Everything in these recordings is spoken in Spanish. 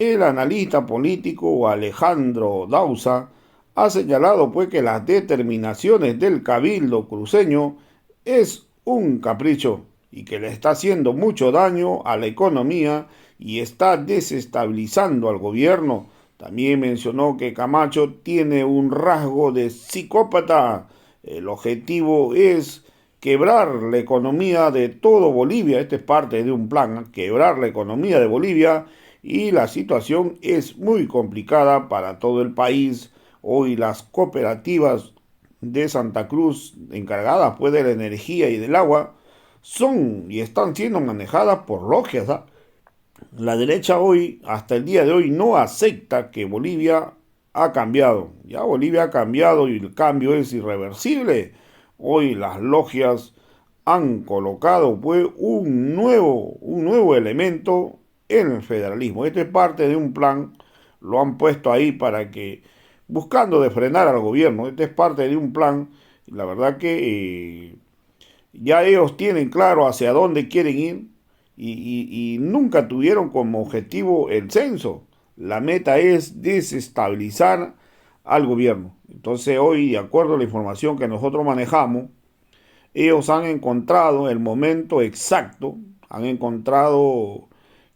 El analista político Alejandro Dausa ha señalado pues que las determinaciones del Cabildo cruceño es un capricho y que le está haciendo mucho daño a la economía y está desestabilizando al gobierno. También mencionó que Camacho tiene un rasgo de psicópata. El objetivo es quebrar la economía de todo Bolivia. Este es parte de un plan, quebrar la economía de Bolivia, y la situación es muy complicada para todo el país. Hoy las cooperativas de Santa Cruz, encargadas pues de la energía y del agua, son y están siendo manejadas por logias, ¿ah? La derecha hoy, hasta el día de hoy, no acepta que Bolivia ha cambiado. Ya Bolivia ha cambiado y el cambio es irreversible. Hoy las logias han colocado pues un nuevo elemento en el federalismo. Este es parte de un plan, lo han puesto ahí para que, buscando de frenar al gobierno, este es parte de un plan. La verdad que ya ellos tienen claro hacia dónde quieren ir y nunca tuvieron como objetivo el censo. La meta es desestabilizar al gobierno. Entonces hoy, de acuerdo a la información que nosotros manejamos, ellos han encontrado el momento exacto, han encontrado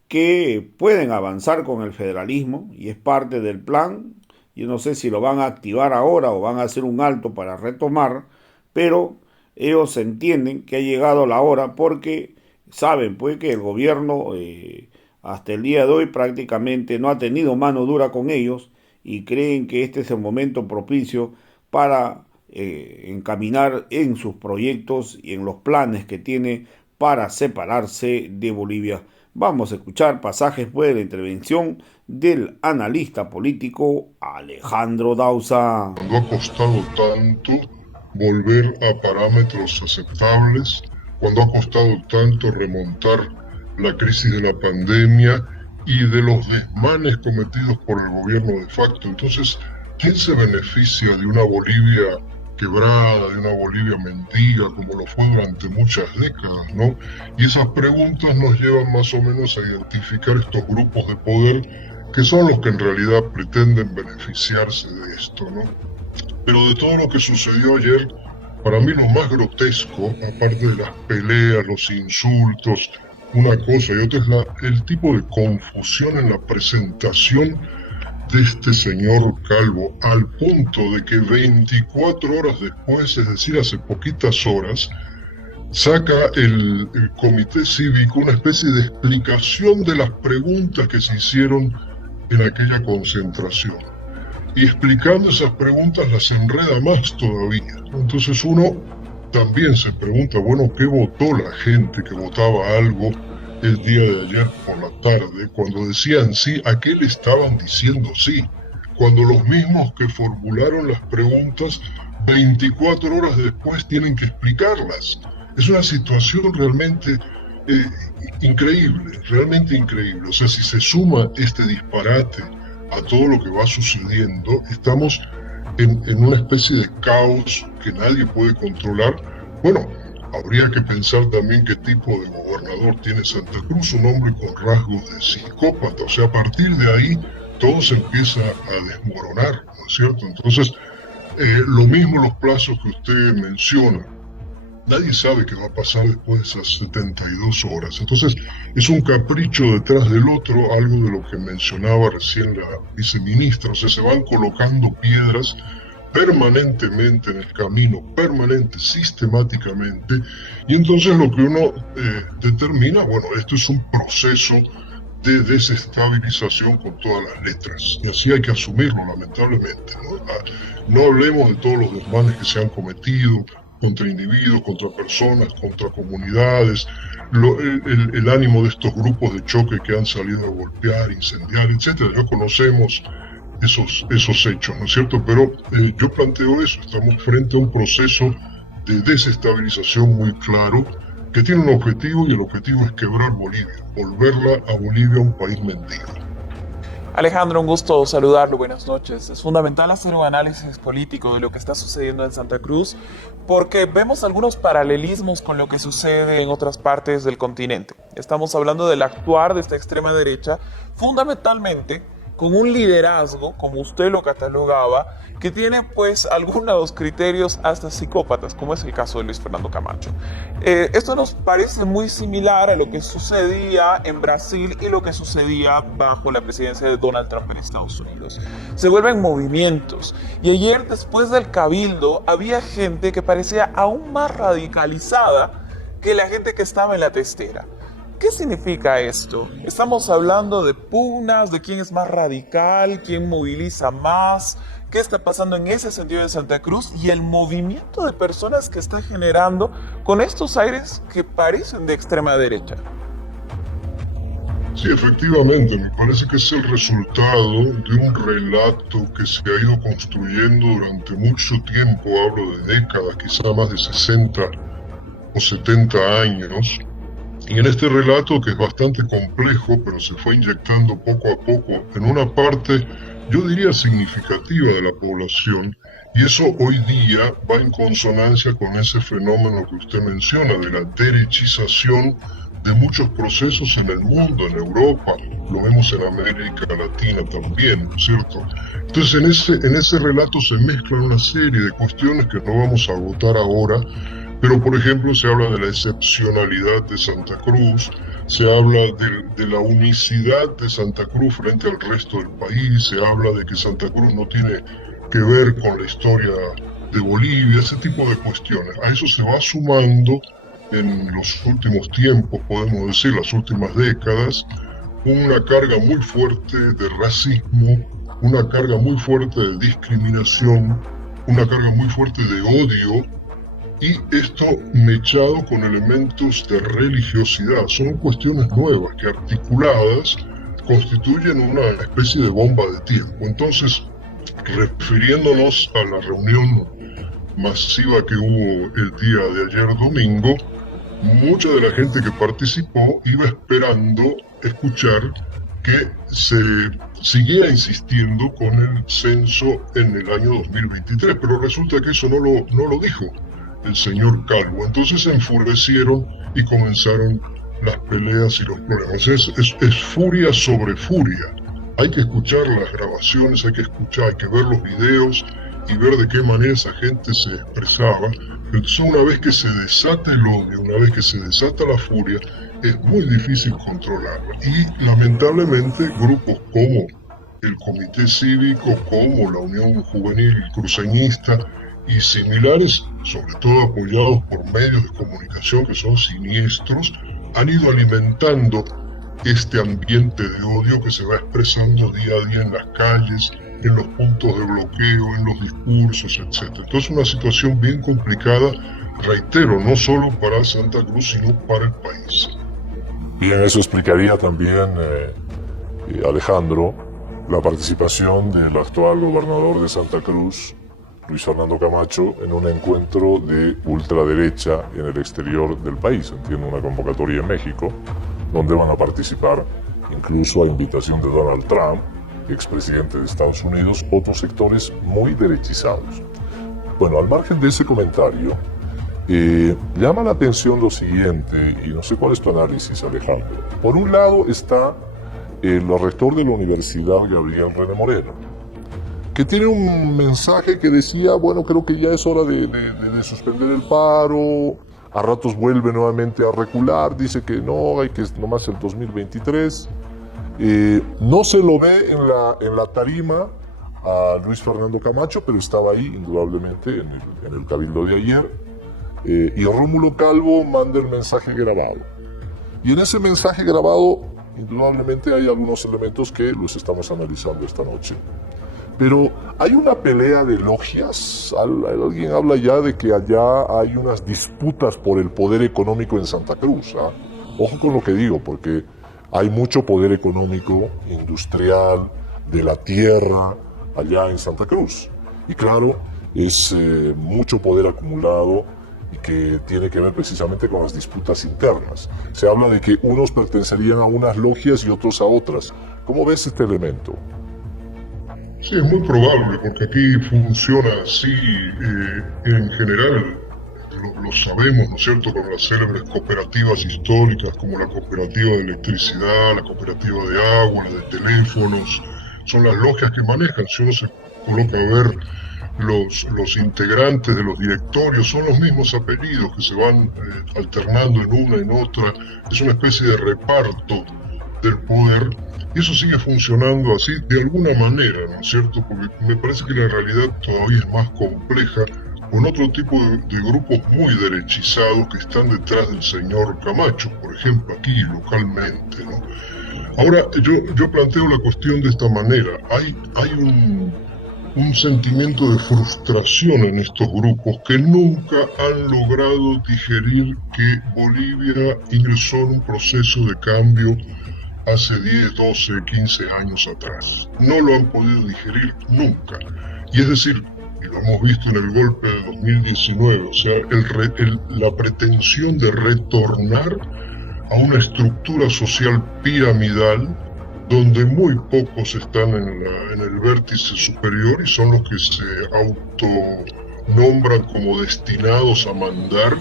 que pueden avanzar con el federalismo y es parte del plan. Yo no sé si lo van a activar ahora o van a hacer un alto para retomar, pero ellos entienden que ha llegado la hora porque saben pues que el gobierno hasta el día de hoy prácticamente no ha tenido mano dura con ellos y creen que este es el momento propicio para encaminar en sus proyectos y en los planes que tiene para separarse de Bolivia. Vamos a escuchar pasajes pues, de la intervención del analista político Alejandro Dausa. Cuando ha costado tanto volver a parámetros aceptables, cuando ha costado tanto remontar la crisis de la pandemia y de los desmanes cometidos por el gobierno de facto. Entonces, ¿quién se beneficia de una Bolivia quebrada, de una Bolivia mendiga, como lo fue durante muchas décadas, ¿no? Y esas preguntas nos llevan más o menos a identificar estos grupos de poder que son los que en realidad pretenden beneficiarse de esto, ¿no? Pero de todo lo que sucedió ayer, para mí lo más grotesco, aparte de las peleas, los insultos, una cosa y otra es el tipo de confusión en la presentación de este señor Calvo, al punto de que 24 horas después, es decir, hace poquitas horas, saca el comité cívico una especie de explicación de las preguntas que se hicieron en aquella concentración. Y explicando esas preguntas las enreda más todavía. Entonces uno también se pregunta, bueno, ¿qué votó la gente que votaba algo el día de ayer por la tarde, cuando decían sí, a qué le estaban diciendo sí? Cuando los mismos que formularon las preguntas 24 horas después tienen que explicarlas. Es una situación realmente increíble, realmente increíble. O sea, si se suma este disparate a todo lo que va sucediendo, estamos en una especie de caos que nadie puede controlar. Bueno, habría que pensar también qué tipo de gobernador tiene Santa Cruz, un hombre con rasgos de psicópata. O sea, a partir de ahí todo se empieza a desmoronar, ¿no es cierto? Entonces, lo mismo los plazos que usted menciona. Nadie sabe qué va a pasar después de esas 72 horas. Entonces, es un capricho detrás del otro, algo de lo que mencionaba recién la viceministra. O sea, se van colocando piedras permanentemente en el camino, sistemáticamente, y entonces lo que uno determina, bueno, esto es un proceso de desestabilización con todas las letras, y así hay que asumirlo, lamentablemente, ¿no? No hablemos de todos los desmanes que se han cometido contra individuos, contra personas, contra comunidades, el ánimo de estos grupos de choque que han salido a golpear, incendiar, etcétera. Ya conocemos esos hechos, ¿no es cierto? Pero yo planteo eso, estamos frente a un proceso de desestabilización muy claro que tiene un objetivo, y el objetivo es quebrar Bolivia, volverla a Bolivia un país mendigo. Alejandro, un gusto saludarlo, buenas noches. Es fundamental hacer un análisis político de lo que está sucediendo en Santa Cruz porque vemos algunos paralelismos con lo que sucede en otras partes del continente. Estamos hablando del actuar de esta extrema derecha fundamentalmente con un liderazgo, como usted lo catalogaba, que tiene pues algunos criterios hasta psicópatas, como es el caso de Luis Fernando Camacho. Esto nos parece muy similar a lo que sucedía en Brasil y lo que sucedía bajo la presidencia de Donald Trump en Estados Unidos. Se vuelven movimientos, y ayer después del cabildo había gente que parecía aún más radicalizada que la gente que estaba en la testera. ¿Qué significa esto? Estamos hablando de pugnas, de quién es más radical, quién moviliza más, qué está pasando en ese sentido en Santa Cruz y el movimiento de personas que está generando con estos aires que parecen de extrema derecha. Sí, efectivamente, me parece que es el resultado de un relato que se ha ido construyendo durante mucho tiempo, hablo de décadas, quizá más de 60 o 70 años. Y en este relato, que es bastante complejo, pero se fue inyectando poco a poco en una parte, yo diría, significativa de la población, y eso hoy día va en consonancia con ese fenómeno que usted menciona, de la derechización de muchos procesos en el mundo, en Europa, lo vemos en América Latina también, ¿no es cierto? Entonces en ese relato se mezclan una serie de cuestiones que no vamos a agotar ahora, pero por ejemplo se habla de la excepcionalidad de Santa Cruz, se habla de la unicidad de Santa Cruz frente al resto del país, se habla de que Santa Cruz no tiene que ver con la historia de Bolivia, ese tipo de cuestiones. A eso se va sumando en los últimos tiempos, podemos decir, las últimas décadas, una carga muy fuerte de racismo, una carga muy fuerte de discriminación, una carga muy fuerte de odio, y esto mechado con elementos de religiosidad. Son cuestiones nuevas que articuladas constituyen una especie de bomba de tiempo. Entonces, refiriéndonos a la reunión masiva que hubo el día de ayer domingo, mucha de la gente que participó iba esperando escuchar que se seguía insistiendo con el censo en el año 2023, pero resulta que eso no lo dijo el señor Calvo. Entonces se enfurecieron y comenzaron las peleas y los problemas. Es furia sobre furia. Hay que escuchar las grabaciones, hay que ver los videos y ver de qué manera esa gente se expresaba. Entonces, una vez que se desata el odio, una vez que se desata la furia, es muy difícil controlarla. Y lamentablemente grupos como el Comité Cívico, como la Unión Juvenil Cruceñista y similares, sobre todo apoyados por medios de comunicación que son siniestros, han ido alimentando este ambiente de odio que se va expresando día a día en las calles, en los puntos de bloqueo, en los discursos, etc. Entonces una situación bien complicada, reitero, no solo para Santa Cruz, sino para el país. Bien, eso explicaría también, Alejandro, la participación del actual gobernador de Santa Cruz, Luis Fernando Camacho, en un encuentro de ultraderecha en el exterior del país. Entiendo, una convocatoria en México, donde van a participar, incluso a invitación de Donald Trump, expresidente de Estados Unidos, otros sectores muy derechizados. Bueno, al margen de ese comentario, llama la atención lo siguiente, y no sé cuál es tu análisis, Alejandro. Por un lado está el rector de la Universidad, Gabriel René Moreno, que tiene un mensaje que decía, bueno, creo que ya es hora de suspender el paro, a ratos vuelve nuevamente a recular, dice que no, hay que nomás el 2023. No se lo ve en la tarima a Luis Fernando Camacho, pero estaba ahí indudablemente en el cabildo de ayer. Y Rómulo Calvo manda el mensaje grabado. Y en ese mensaje grabado, indudablemente hay algunos elementos que los estamos analizando esta noche. Pero hay una pelea de logias. Alguien habla ya de que allá hay unas disputas por el poder económico en Santa Cruz. ¿Ah? Ojo con lo que digo, porque hay mucho poder económico, industrial, de la tierra, allá en Santa Cruz. Y claro, es mucho poder acumulado y que tiene que ver precisamente con las disputas internas. Se habla de que unos pertenecerían a unas logias y otros a otras. ¿Cómo ves este elemento? Sí, es muy probable, porque aquí funciona así en general. Lo sabemos, ¿no es cierto?, con las célebres cooperativas históricas como la cooperativa de electricidad, la cooperativa de agua, la de teléfonos, son las logias que manejan. Si uno se coloca a ver los integrantes de los directorios, son los mismos apellidos que se van alternando en una en otra, es una especie de reparto del poder, y eso sigue funcionando así de alguna manera, ¿no es cierto?, porque me parece que la realidad todavía es más compleja, con otro tipo de grupos muy derechizados que están detrás del señor Camacho, por ejemplo, aquí localmente, ¿no? Ahora, yo planteo la cuestión de esta manera. Hay un sentimiento de frustración en estos grupos que nunca han logrado digerir que Bolivia ingresó en un proceso de cambio hace 10, 12, 15 años atrás. No lo han podido digerir nunca. Y es decir, y lo hemos visto en el golpe de 2019, o sea, la pretensión de retornar a una estructura social piramidal donde muy pocos están en el vértice superior y son los que se autonombran como destinados a mandar,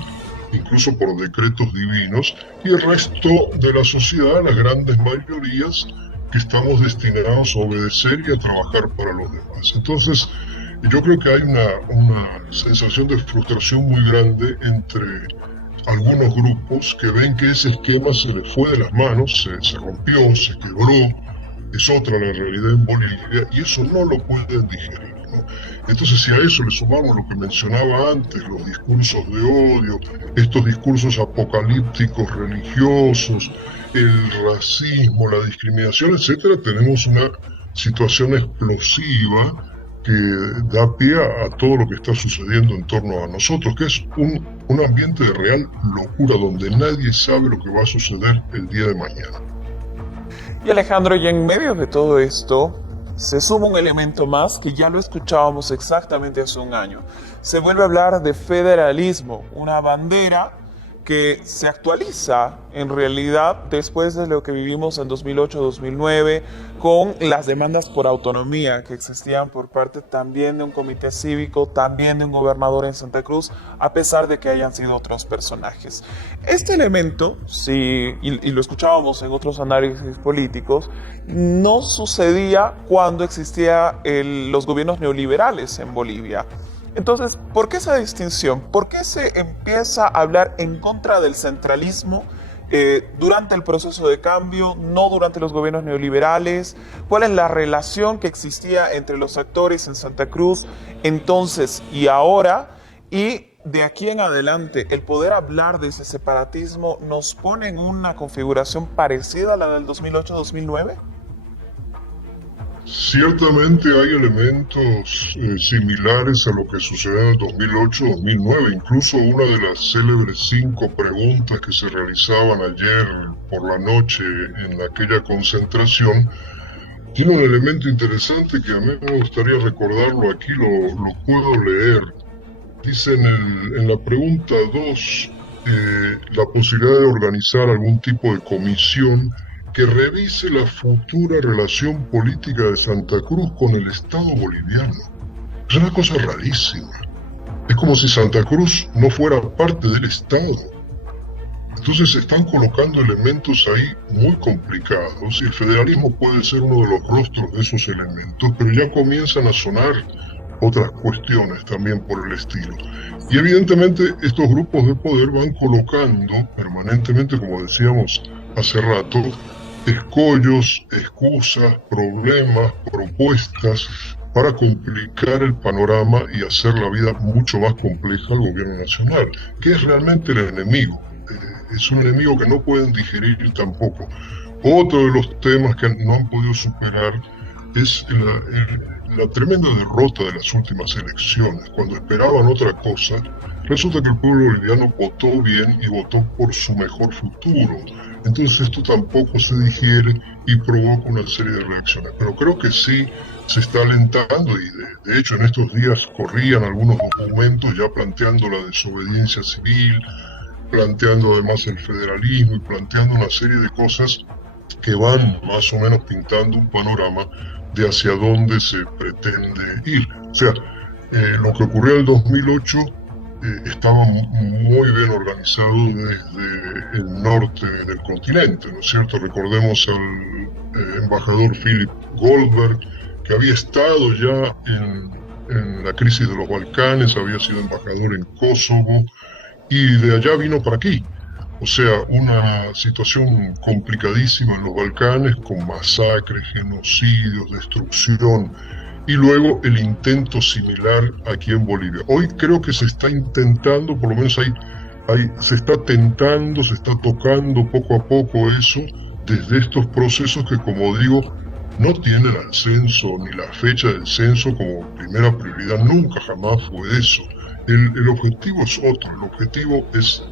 incluso por decretos divinos, y el resto de la sociedad, las grandes mayorías, que estamos destinados a obedecer y a trabajar para los demás. Entonces, yo creo que hay una sensación de frustración muy grande entre algunos grupos que ven que ese esquema se les fue de las manos, se rompió, se quebró. Es otra la realidad en Bolivia y eso no lo pueden digerir, ¿no? Entonces, si a eso le sumamos lo que mencionaba antes, los discursos de odio, estos discursos apocalípticos religiosos, el racismo, la discriminación, etcétera, tenemos una situación explosiva que da pie a todo lo que está sucediendo en torno a nosotros, que es un ambiente de real locura donde nadie sabe lo que va a suceder el día de mañana. Y Alejandro, y en medio de todo esto, se suma un elemento más que ya lo escuchábamos exactamente hace un año. Se vuelve a hablar de federalismo, una bandera que se actualiza en realidad después de lo que vivimos en 2008-2009 con las demandas por autonomía que existían por parte también de un comité cívico, también de un gobernador en Santa Cruz, a pesar de que hayan sido otros personajes. Este elemento, sí, y lo escuchábamos en otros análisis políticos, no sucedía cuando existían los gobiernos neoliberales en Bolivia. Entonces, ¿por qué esa distinción? ¿Por qué se empieza a hablar en contra del centralismo durante el proceso de cambio, no durante los gobiernos neoliberales? ¿Cuál es la relación que existía entre los actores en Santa Cruz entonces y ahora? Y de aquí en adelante, el poder hablar de ese separatismo nos pone en una configuración parecida a la del 2008-2009. Ciertamente hay elementos similares a lo que sucedió en el 2008-2009. Incluso una de las célebres 5 preguntas que se realizaban ayer por la noche en aquella concentración tiene un elemento interesante que a mí me gustaría recordarlo aquí, lo puedo leer. Dice en la pregunta 2 la posibilidad de organizar algún tipo de comisión que revise la futura relación política de Santa Cruz con el Estado boliviano. Es una cosa rarísima. Es como si Santa Cruz no fuera parte del Estado. Entonces se están colocando elementos ahí muy complicados y el federalismo puede ser uno de los rostros de esos elementos, pero ya comienzan a sonar otras cuestiones también por el estilo. Y evidentemente estos grupos de poder van colocando permanentemente, como decíamos hace rato, escollos, excusas, problemas, propuestas para complicar el panorama y hacer la vida mucho más compleja al gobierno nacional, que es realmente el enemigo. Es un enemigo que no pueden digerir tampoco. Otro de los temas que no han podido superar es la tremenda derrota de las últimas elecciones. Cuando esperaban otra cosa, resulta que el pueblo boliviano votó bien y votó por su mejor futuro. Entonces esto tampoco se digiere y provoca una serie de reacciones. Pero creo que sí se está alentando y de hecho en estos días corrían algunos documentos ya planteando la desobediencia civil, planteando además el federalismo y planteando una serie de cosas que van más o menos pintando un panorama de hacia dónde se pretende ir. O sea, lo que ocurrió en el 2008 estaba muy bien organizado desde el norte del continente, ¿no es cierto? Recordemos al embajador Philip Goldberg, que había estado ya en la crisis de los Balcanes, había sido embajador en Kosovo, y de allá vino para aquí. O sea, una situación complicadísima en los Balcanes, con masacres, genocidios, destrucción, y luego el intento similar aquí en Bolivia. Hoy creo que se está intentando, por lo menos se está tentando, se está tocando poco a poco eso, desde estos procesos que, como digo, no tienen al censo ni la fecha del censo como primera prioridad, nunca jamás fue eso. El objetivo es otro, el objetivo es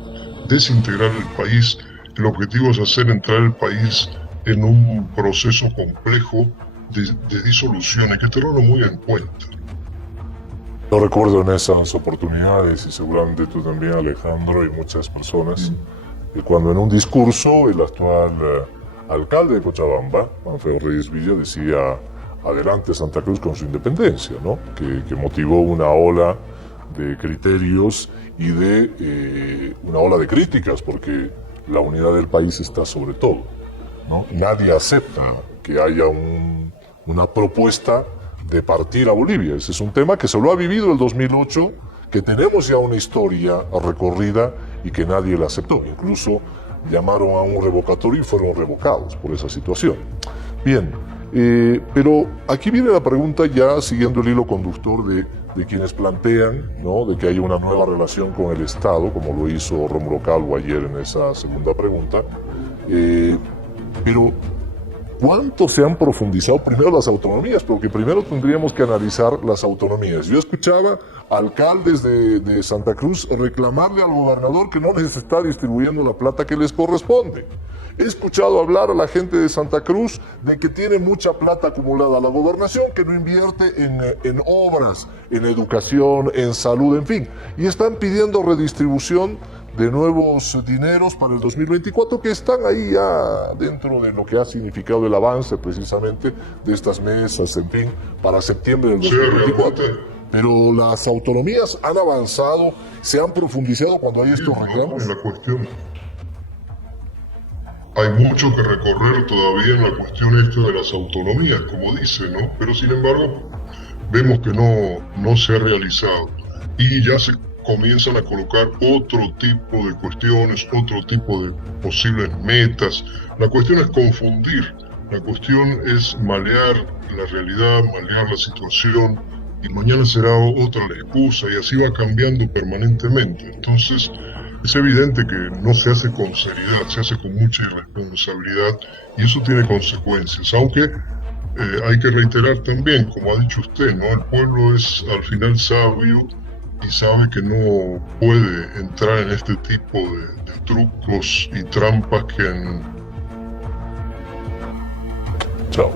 desintegrar el país, el objetivo es hacer entrar el país en un proceso complejo de disolución, hay que tenerlo muy en cuenta. Yo recuerdo en esas oportunidades, y seguramente tú también, Alejandro, y muchas personas, cuando en un discurso el actual alcalde de Cochabamba, Manfredo Reyes Villa, decía: adelante Santa Cruz con su independencia, ¿no? Que motivó una ola de criterios y de una ola de críticas, porque la unidad del país está sobre todo, ¿no? Nadie acepta que haya una propuesta de partir a Bolivia. Ese es un tema que se lo ha vivido el 2008, que tenemos ya una historia recorrida y que nadie la aceptó. Incluso llamaron a un revocatorio y fueron revocados por esa situación. Bien, pero aquí viene la pregunta, ya siguiendo el hilo conductor de quienes plantean, ¿no?, de que hay una nueva relación con el Estado, como lo hizo Rómulo Calvo ayer en esa segunda pregunta. Pero ¿cuánto se han profundizado primero las autonomías? Porque primero tendríamos que analizar las autonomías. Yo escuchaba alcaldes de Santa Cruz reclamarle al gobernador que no les está distribuyendo la plata que les corresponde. He escuchado hablar a la gente de Santa Cruz de que tiene mucha plata acumulada la gobernación, que no invierte en obras, en educación, en salud, en fin. Y están pidiendo redistribución de nuevos dineros para el 2024, que están ahí ya dentro de lo que ha significado el avance precisamente de estas mesas, en fin, para septiembre del 2024. Pero las autonomías han avanzado, se han profundizado cuando hay estos reclamos. La cuestión, hay mucho que recorrer todavía en la cuestión esta de las autonomías, como dice, ¿no? Pero sin embargo, vemos que no se ha realizado. Y ya se comienzan a colocar otro tipo de cuestiones, otro tipo de posibles metas. La cuestión es confundir, la cuestión es malear la realidad, malear la situación, y mañana será otra la excusa, y así va cambiando permanentemente. Entonces, es evidente que no se hace con seriedad, se hace con mucha irresponsabilidad, y eso tiene consecuencias, aunque hay que reiterar también, como ha dicho usted, ¿no? El pueblo es al final sabio y sabe que no puede entrar en este tipo de trucos y trampas que Chao.